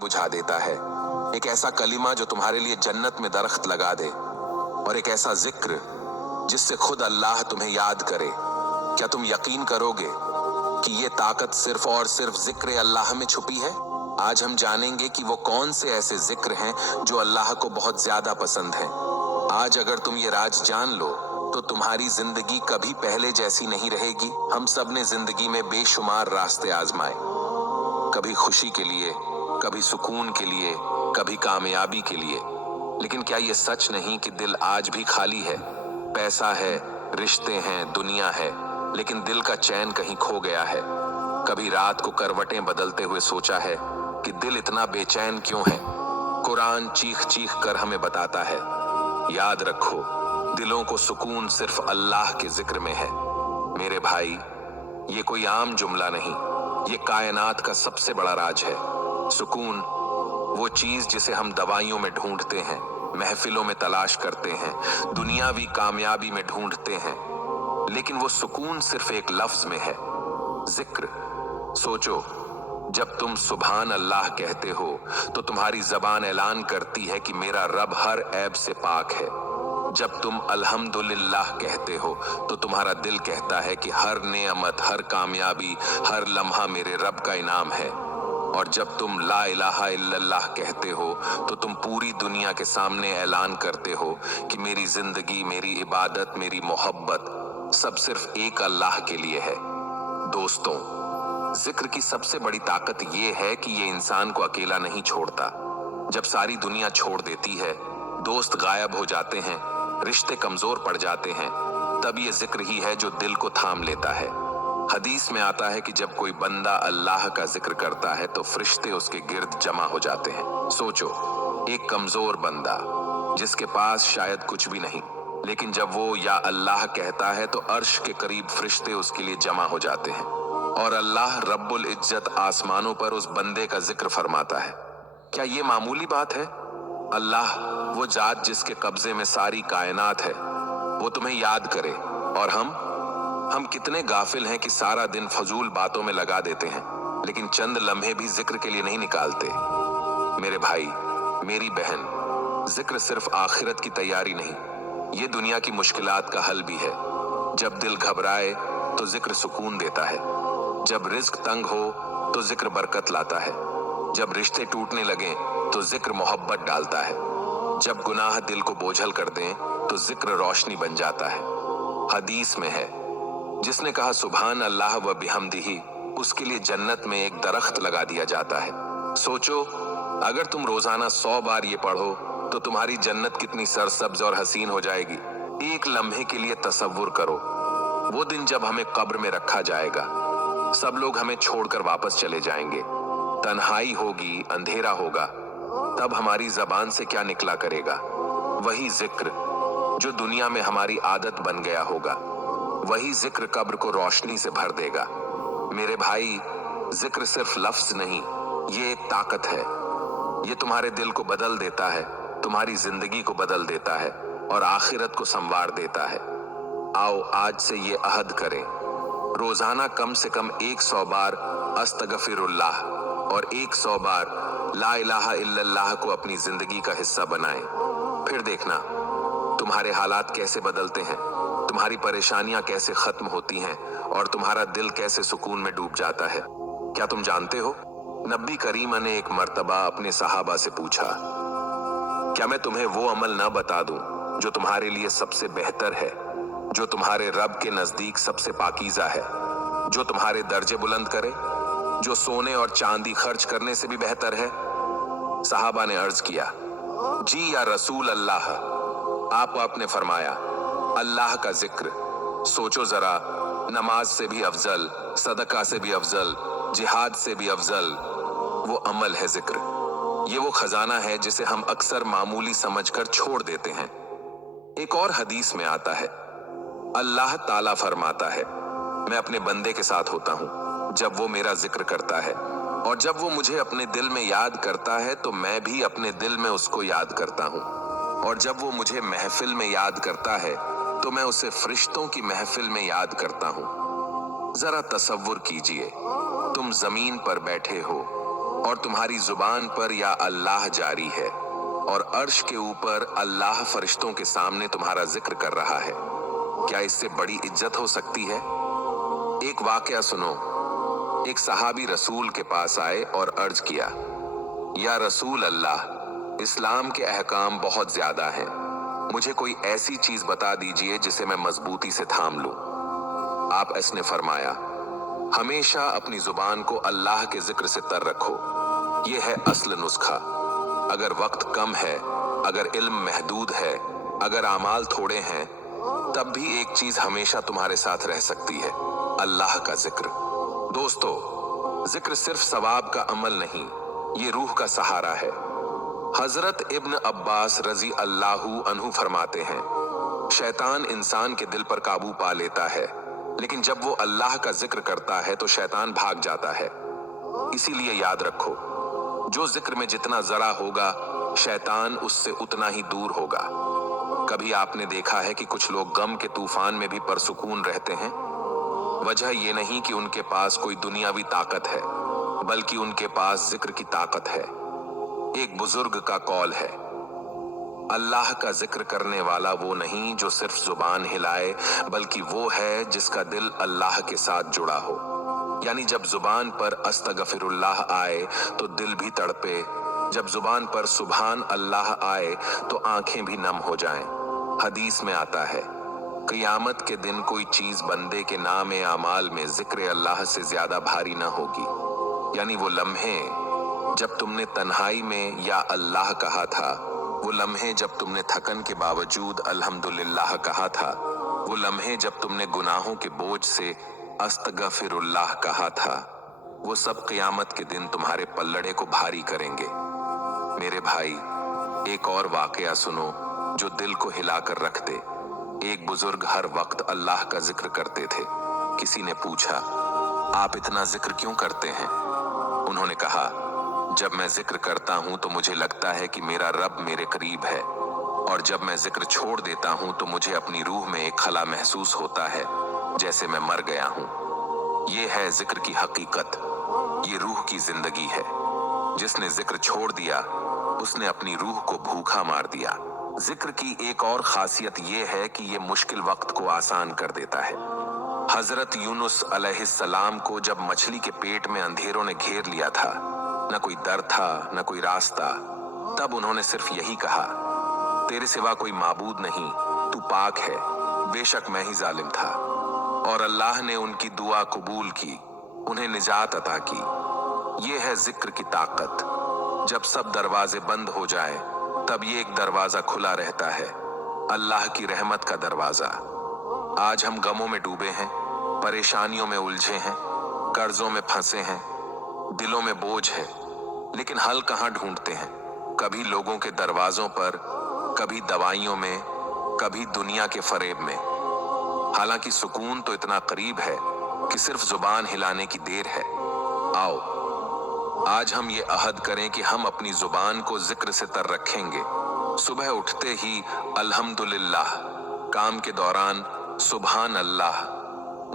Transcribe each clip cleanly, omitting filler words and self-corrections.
बुझा देता है। एक ऐसा कलिमा जो तुम्हारे लिए जन्नत में दरख्त लगा दे, और एक ऐसा जिक्र जिससे खुद अल्लाह तुम्हें याद करे। क्या तुम यकीन करोगे कि ये ताकत सिर्फ और सिर्फ जिक्र अल्लाह में छुपी है? आज हम जानेंगे कि वो कौन से ऐसे जिक्र हैं जो अल्लाह को बहुत ज्यादा पसंद हैं। आज अगर तुम ये राज जान लो तो तुम्हारी जिंदगी कभी पहले जैसी नहीं रहेगी। हम सब ने जिंदगी में बेशुमार रास्ते आजमाए, कभी खुशी के लिए, कभी सुकून के लिए, कभी कामयाबी के लिए। लेकिन क्या ये सच नहीं कि दिल आज भी खाली है? पैसा है, रिश्ते हैं, दुनिया है, लेकिन दिल का चैन कहीं खो गया है। कभी रात को करवटें बदलते हुए सोचा है कि दिल इतना बेचैन क्यों है? कुरान चीख चीख कर हमें बताता है, याद रखो, दिलों को सुकून सिर्फ अल्लाह के जिक्र में है। मेरे भाई, ये कोई आम जुमला नहीं, ये कायनात का सबसे बड़ा राज है। सुकून, वो चीज जिसे हम दवाइयों में ढूंढते हैं, महफिलों में तलाश करते हैं, दुनियावी कामयाबी में ढूंढते हैं, लेकिन वो सुकून सिर्फ एक लफ्ज में है, जिक्र। सोचो, जब तुम सुभान अल्लाह कहते हो तो तुम्हारी जबान ऐलान करती है कि मेरा रब हर ऐब से पाक है। जब तुम अल्हम्दुलिल्लाह कहते हो तो तुम्हारा दिल कहता है कि हर नेमत, हर कामयाबी, हर लम्हा मेरे रब का इनाम है। और जब तुम ला इलाहा इल्लल्लाह कहते हो तो तुम पूरी दुनिया के सामने ऐलान करते हो कि मेरी जिंदगी, मेरी इबादत, मेरी मोहब्बत सब सिर्फ एक अल्लाह के लिए है। दोस्तों, जिक्र की सबसे बड़ी ताकत ये है कि ये इंसान को अकेला नहीं छोड़ता। जब सारी दुनिया छोड़ देती है, दोस्त गायब हो जाते हैं, रिश्ते कमजोर पड़ जाते हैं, तब ये जिक्र ही है जो दिल को थाम लेता है। हदीस में आता है कि जब कोई बंदा अल्लाह का जिक्र करता है तो फरिश्ते उसके गिर्द जमा हो जाते हैं। सोचो, एक कमजोर बंदा जिसके पास शायद कुछ भी नहीं, लेकिन जब वो या अल्लाह कहता है तो अर्श के करीब फरिश्ते उसके लिए जमा हो जाते हैं, और अल्लाह रब्बुल इज्जत आसमानों पर उस बंदे का जिक्र फरमाता है। क्या ये मामूली बात है? अल्लाह, वो जात जिसके कब्जे में सारी कायनात है, वो तुम्हें याद करे, और हम कितने गाफिल हैं कि सारा दिन फजूल बातों में लगा देते हैं, लेकिन चंद लम्हे भी जिक्र के लिए नहीं निकालते। मेरे भाई, मेरी बहन, जिक्र सिर्फ आखिरत की तैयारी नहीं, ये दुनिया की मुश्किलात का हल भी है। जब दिल घबराए तो जिक्र सुकून देता है, जब रिज्क तंग हो तो जिक्र बरकत लाता है, जब रिश्ते टूटने लगे तो जिक्र मोहब्बत डालता है, जब गुनाह दिल को बोझल कर दें तो जिक्र रोशनी बन जाता है। हदीस में है, जिसने कहा सुभान अल्लाह व बिहम्दिही, उसके लिए जन्नत में एक दरख्त लगा दिया जाता है। सोचो, अगर तुम रोजाना 100 बार ये पढ़ो तो तुम्हारी जन्नत कितनी सरसब्ज और हसीन हो जाएगी। एक लम्हे के लिए तसव्वुर करो, वो दिन जब हमें कब्र में रखा जाएगा, सब लोग हमें छोड़कर वापस चले जाएंगे, तन्हाई होगी, अंधेरा होगा, तब हमारी जबान से क्या निकला करेगा? वही जिक्र जो दुनिया में हमारी आदत बन गया होगा, वही जिक्र कब्र को रोशनी से भर देगा। मेरे भाई, जिक्र सिर्फ लफ्ज नहीं, ये एक ताकत है। ये तुम्हारे दिल को बदल देता है, तुम्हारी जिंदगी को बदल देता है, और आखिरत को संवार देता है। आओ आज से ये अहद करें, रोजाना कम से कम 100 बार अस्तगफिरुल्लाह और 100 बार ला इलाहा इल्लल्लाह को अपनी जिंदगी का हिस्सा बनाएं। फिर देखना तुम्हारे हालात कैसे बदलते हैं, तुम्हारी परेशानियां कैसे खत्म होती हैं, और तुम्हारा दिल कैसे सुकून में डूब जाता है। क्या तुम जानते हो, नबी करीम ने एक मर्तबा अपने सहाबा से पूछा, क्या मैं तुम्हें वो अमल ना बता दूं जो तुम्हारे लिए सबसे बेहतर है, जो तुम्हारे रब के नजदीक सबसे पाकीज़ा है, जो तुम्हारे दर्जे बुलंद करे, जो सोने और चांदी खर्च करने से भी बेहतर है? सहाबा ने अर्ज किया, जी या रसूल अल्लाह। आपने फरमाया, अल्लाह का जिक्र। सोचो जरा, नमाज से भी अफजल, सदका से भी अफजल, जिहाद से भी अफजल वो अमल है जिक्र। ये वो खजाना है जिसे हम अक्सर मामूली समझकर छोड़ देते हैं। एक और हदीस में आता है, अल्लाह ताला फरमाता है, मैं अपने बंदे के साथ होता हूँ जब वो मेरा जिक्र करता है, और जब वो मुझे अपने दिल में याद करता है तो मैं भी अपने दिल में उसको याद करता हूँ, और जब वो मुझे महफिल में याद करता है तो मैं उसे फरिश्तों की महफिल में याद करता हूँ। जरा तसव्वुर कीजिए, तुम जमीन पर बैठे हो और तुम्हारी जुबान पर या अल्लाह जारी है, और अर्श के ऊपर अल्लाह फरिश्तों के सामने तुम्हारा जिक्र कर रहा है। क्या इससे बड़ी इज्जत हो सकती है? एक वाकया सुनो। एक सहाबी रसूल के पास आए और अर्ज किया, या रसूल अल्लाह, इस्लाम के अहकाम बहुत ज्यादा हैं। मुझे कोई ऐसी चीज बता दीजिए जिसे मैं मजबूती से थाम लूं। आप ने फरमाया, हमेशा अपनी जुबान को अल्लाह के जिक्र से तर रखो। यह है असल नुस्खा। अगर वक्त कम है, अगर इल्म महदूद है, अगर आमाल थोड़े हैं, तब भी एक चीज हमेशा तुम्हारे साथ रह सकती है, अल्लाह का जिक्र। दोस्तों, जिक्र सिर्फ सवाब का अमल नहीं, ये रूह का सहारा है। हजरत इब्न अब्बास रजी अल्लाहु अन्हु फरमाते हैं, शैतान इंसान के दिल पर काबू पा लेता है, लेकिन जब वो अल्लाह का जिक्र करता है तो शैतान भाग जाता है। इसीलिए याद रखो, जो जिक्र में जितना जरा होगा, शैतान उससे उतना ही दूर होगा। कभी आपने देखा है कि कुछ लोग गम के तूफान में भी परसुकून रहते हैं? वजह ये नहीं कि उनके पास कोई दुनियावी ताकत है, बल्कि उनके पास जिक्र की ताकत है। एक बुजुर्ग का कौल है, अल्लाह का जिक्र करने वाला वो नहीं जो सिर्फ जुबान हिलाए, बल्कि वो है जिसका दिल अल्लाह के साथ जुड़ा हो। यानी जब जुबान पर अस्तगफिरुल्लाह आए तो दिल भी तड़पे, जब जुबान पर सुभान अल्लाह आए तो आंखें भी नम हो जाएं। हदीस में आता है, क़ियामत के दिन कोई चीज बंदे के नाम आमाल में जिक्र अल्लाह से ज्यादा भारी ना होगी। यानी वो लम्हे जब तुमने तन्हाई में या अल्लाह कहा था, वो लम्हे जब तुमने थकन के बावजूद अल्हम्दुलिल्लाह कहा था, वो लम्हे जब तुमने गुनाहों के बोझ से अस्तगफिरुल्लाह कहा था, वो सब क़ियामत के दिन तुम्हारे पल्लड़े को भारी करेंगे। मेरे भाई, एक और वाकया सुनो जो दिल को हिलाकर रख दे। एक बुजुर्ग हर वक्त अल्लाह का जिक्र करते थे। किसी ने पूछा, आप इतना जिक्र क्यों करते हैं? उन्होंने कहा, जब मैं जिक्र करता हूं तो मुझे लगता है कि मेरा रब मेरे करीब है, और जब मैं जिक्र छोड़ देता हूं तो मुझे अपनी रूह में एक खला महसूस होता है, जैसे मैं मर गया हूं। ये है जिक्र की हकीकत, ये रूह की जिंदगी है। जिसने जिक्र छोड़ दिया, उसने अपनी रूह को भूखा मार दिया। जिक्र की एक और खासियत ये है कि ये मुश्किल वक्त को आसान कर देता है। हजरत यूनुस अलैहिस्सलाम को जब मछली के पेट में अंधेरों ने घेर लिया था, न कोई दर था, न कोई रास्ता, तब उन्होंने सिर्फ यही कहा, तेरे सिवा कोई माबूद नहीं, तू पाक है, बेशक मैं ही जालिम था। और अल्लाह ने उनकी दुआ कबूल की, उन्हें निजात अता की। ये है जिक्र की ताकत। जब सब दरवाजे बंद हो जाए, तब ये एक दरवाजा खुला रहता है, अल्लाह की रहमत का दरवाजा। आज हम गमों में डूबे हैं, परेशानियों में उलझे हैं, कर्जों में फंसे हैं, दिलों में बोझ है, लेकिन हल कहाँ ढूंढते हैं? कभी लोगों के दरवाजों पर, कभी दवाइयों में, कभी दुनिया के फरेब में। हालांकि सुकून तो इतना करीब है कि सिर्फ जुबान हिलाने की देर है। आओ, आज हम ये अहद करें कि हम अपनी जुबान को जिक्र से तर रखेंगे। सुबह उठते ही अल्हम्दुलिल्लाह, काम के दौरान सुभान अल्लाह,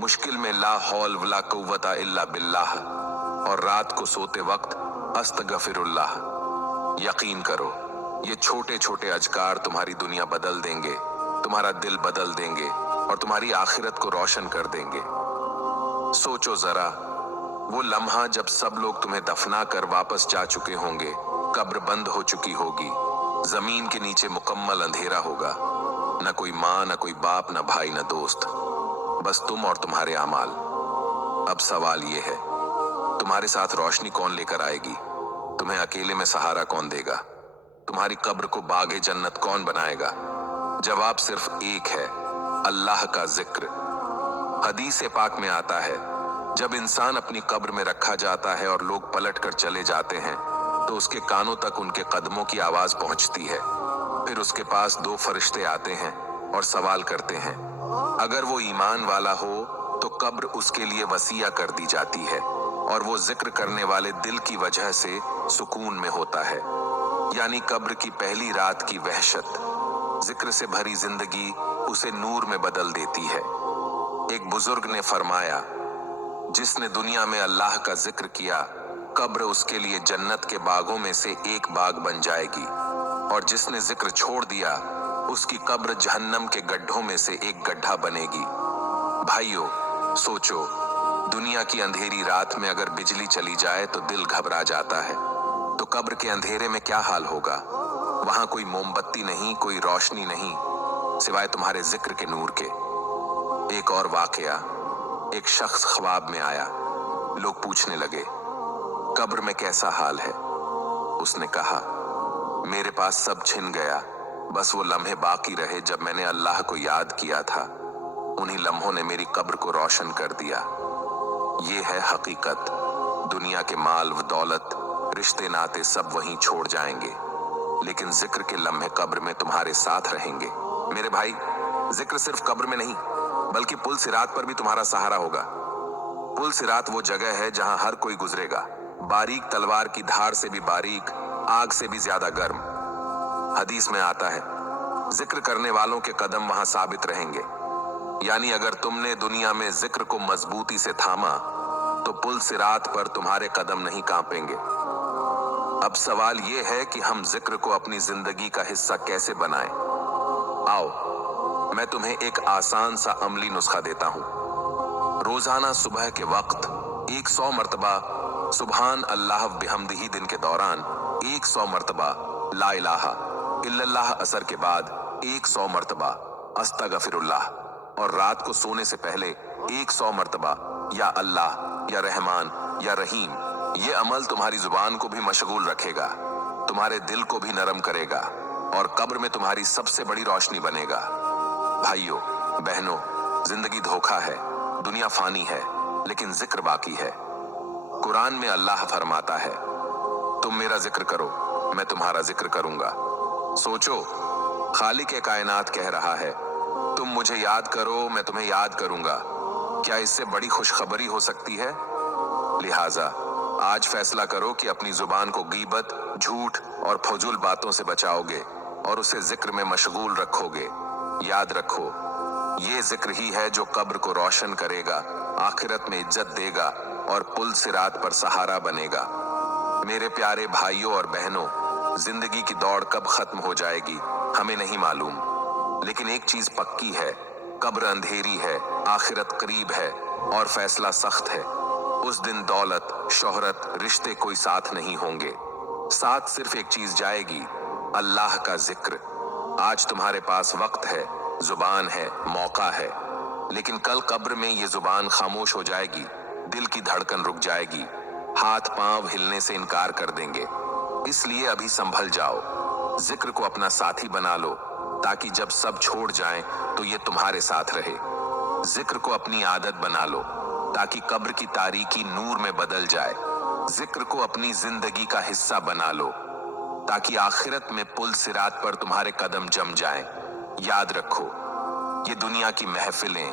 मुश्किल में ला हौल वला कुव्वता इल्ला बिल्लाह, और रात को सोते वक्त अस्तगफिरुल्लाह। यकीन करो, ये छोटे छोटे अज़कार तुम्हारी दुनिया बदल देंगे, तुम्हारा दिल बदल देंगे, और तुम्हारी आखिरत को रोशन कर देंगे। सोचो जरा, वो लम्हा जब सब लोग तुम्हें दफना कर वापस जा चुके होंगे, कब्र बंद हो चुकी होगी, जमीन के नीचे मुकम्मल अंधेरा होगा, न कोई माँ, न कोई बाप, न भाई, न दोस्त, बस तुम और तुम्हारे अमाल। अब सवाल ये है, तुम्हारे साथ रोशनी कौन लेकर आएगी? तुम्हें अकेले में सहारा कौन देगा? तुम्हारी कब्र को बागे जन्नत कौन बनाएगा? जवाब सिर्फ एक है, अल्लाह का जिक्र। हदीस पाक में आता है, जब इंसान अपनी कब्र में रखा जाता है और लोग पलट कर चले जाते हैं, तो उसके कानों तक उनके कदमों की आवाज पहुंचती है। फिर उसके पास दो फरिश्ते आते हैं और सवाल करते हैं। अगर वो ईमान वाला हो तो कब्र उसके लिए वसीया कर दी जाती है, और वो जिक्र करने वाले दिल की वजह से सुकून में होता है। यानी कब्र की पहली रात की वहशत, जिक्र से भरी जिंदगी उसे नूर में बदल देती है। एक बुजुर्ग ने फरमाया, जिसने दुनिया में अल्लाह का जिक्र किया, कब्र उसके लिए जन्नत के बागों में से एक बाग बन जाएगी, और जिसने जिक्र छोड़ दिया उसकी कब्र जहन्नम के गड्ढों में से एक गड्ढा बनेगी। भाइयों, सोचो, दुनिया की अंधेरी रात में अगर बिजली चली जाए तो दिल घबरा जाता है, तो कब्र के अंधेरे में क्या हाल होगा? वहां कोई मोमबत्ती नहीं, कोई रोशनी नहीं, सिवाय तुम्हारे जिक्र के नूर के। एक और वाकया, एक शख्स ख्वाब में आया। लोग पूछने लगे, कब्र में कैसा हाल है? उसने कहा, मेरे पास सब छिन गया, बस वो लम्हे बाकी रहे जब मैंने अल्लाह को याद किया था। उन्हीं लम्हों ने मेरी कब्र को रोशन कर दिया। ये है हकीकत। दुनिया के माल व दौलत, रिश्ते नाते सब वहीं छोड़ जाएंगे, लेकिन जिक्र के लम्हे कब्र में तुम्हारे साथ रहेंगे। मेरे भाई, जिक्र सिर्फ कब्र में नहीं, बल्कि पुल सिरात पर भी तुम्हारा सहारा होगा। पुल सिरात वो जगह है जहां हर कोई गुजरेगा, बारीक तलवार की धार से भी बारीक, आग से भी ज्यादा गर्म। हदीस में आता है, जिक्र करने वालों के कदम वहां साबित रहेंगे। यानी अगर तुमने दुनिया में जिक्र को मजबूती से थामा तो पुल सिरात पर तुम्हारे कदम नहीं कांपेंगे। अब सवाल ये है कि हम जिक्र को अपनी जिंदगी का हिस्सा कैसे बनाएं? आओ, मैं तुम्हें एक आसान सा अमली नुस्खा देता हूं। रोजाना सुबह के वक्त 100 मर्तबा सुबहान अल्लाह बिहम्दिही, दिन के दौरान 100 मर्तबा ला इलाहा इल्लल्लाह, असर के बाद 100 मर्तबा अस्तगफिरुल्लाह, और रात को सोने से पहले 100 मर्तबा या अल्लाह या रहमान या रहीम। ये अमल तुम्हारी जुबान को भी मशगूल रखेगा, तुम्हारे दिल को भी नरम करेगा, और कब्र में तुम्हारी सबसे बड़ी रोशनी बनेगा। भाइयों बहनों, जिंदगी धोखा है, दुनिया फानी है, लेकिन जिक्र बाकी है। कुरान में अल्लाह फरमाता है, तुम मेरा जिक्र करो, मैं तुम्हारा जिक्र करूंगा। सोचो, खालिक कायनात कह रहा है, तुम मुझे याद करो, मैं तुम्हें याद करूंगा। क्या इससे बड़ी खुशखबरी हो सकती है? लिहाजा आज फैसला करो कि अपनी जुबान को गीबत, झूठ और फजूल बातों से बचाओगे और उसे जिक्र में मशगूल रखोगे। याद रखो, ये जिक्र ही है जो कब्र को रोशन करेगा, आखिरत में इज्जत देगा और पुल सिरात पर सहारा बनेगा। मेरे प्यारे भाइयों और बहनों, जिंदगी की दौड़ कब खत्म हो जाएगी हमें नहीं मालूम, लेकिन एक चीज पक्की है, कब्र अंधेरी है, आखिरत करीब है और फैसला सख्त है। उस दिन दौलत, शोहरत, रिश्ते कोई साथ नहीं होंगे। साथ सिर्फ एक चीज जाएगी, अल्लाह का जिक्र। आज तुम्हारे पास वक्त है, जुबान है, मौका है, लेकिन कल कब्र में ये जुबान खामोश हो जाएगी, दिल की धड़कन रुक जाएगी, हाथ पांव हिलने से इनकार कर देंगे। इसलिए अभी संभल जाओ, जिक्र को अपना साथी बना लो, ताकि जब सब छोड़ जाएं तो ये तुम्हारे साथ रहे। जिक्र को अपनी आदत बना लो, ताकि कब्र की तारीकी नूर में बदल जाए। जिक्र को अपनी जिंदगी का हिस्सा बना लो, ताकि आखिरत में पुल सिरात पर तुम्हारे कदम जम जाएं। याद रखो, ये दुनिया की महफिलें,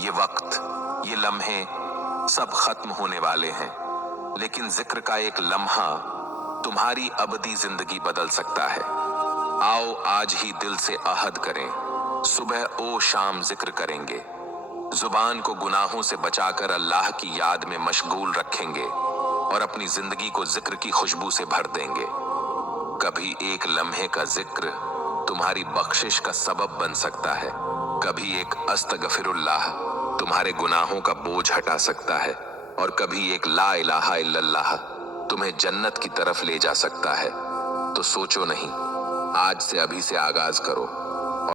ये वक्त, ये लम्हे सब खत्म होने वाले हैं, लेकिन जिक्र का एक लम्हा तुम्हारी अबदी जिंदगी बदल सकता है। आओ आज ही दिल से अहद करें, सुबह ओ शाम जिक्र करेंगे, जुबान को गुनाहों से बचाकर अल्लाह की याद में मशगूल रखेंगे और अपनी जिंदगी को जिक्र की खुशबू से भर देंगे। कभी एक लम्हे का जिक्र तुम्हारी बख्शिश का सबब बन सकता है, कभी एक अस्तगफिरुल्लाह तुम्हारे गुनाहों का बोझ हटा सकता है, और कभी एक ला इलाहा इल्लल्लाह तुम्हें जन्नत की तरफ ले जा सकता है। तो सोचो नहीं, आज से अभी से आगाज करो।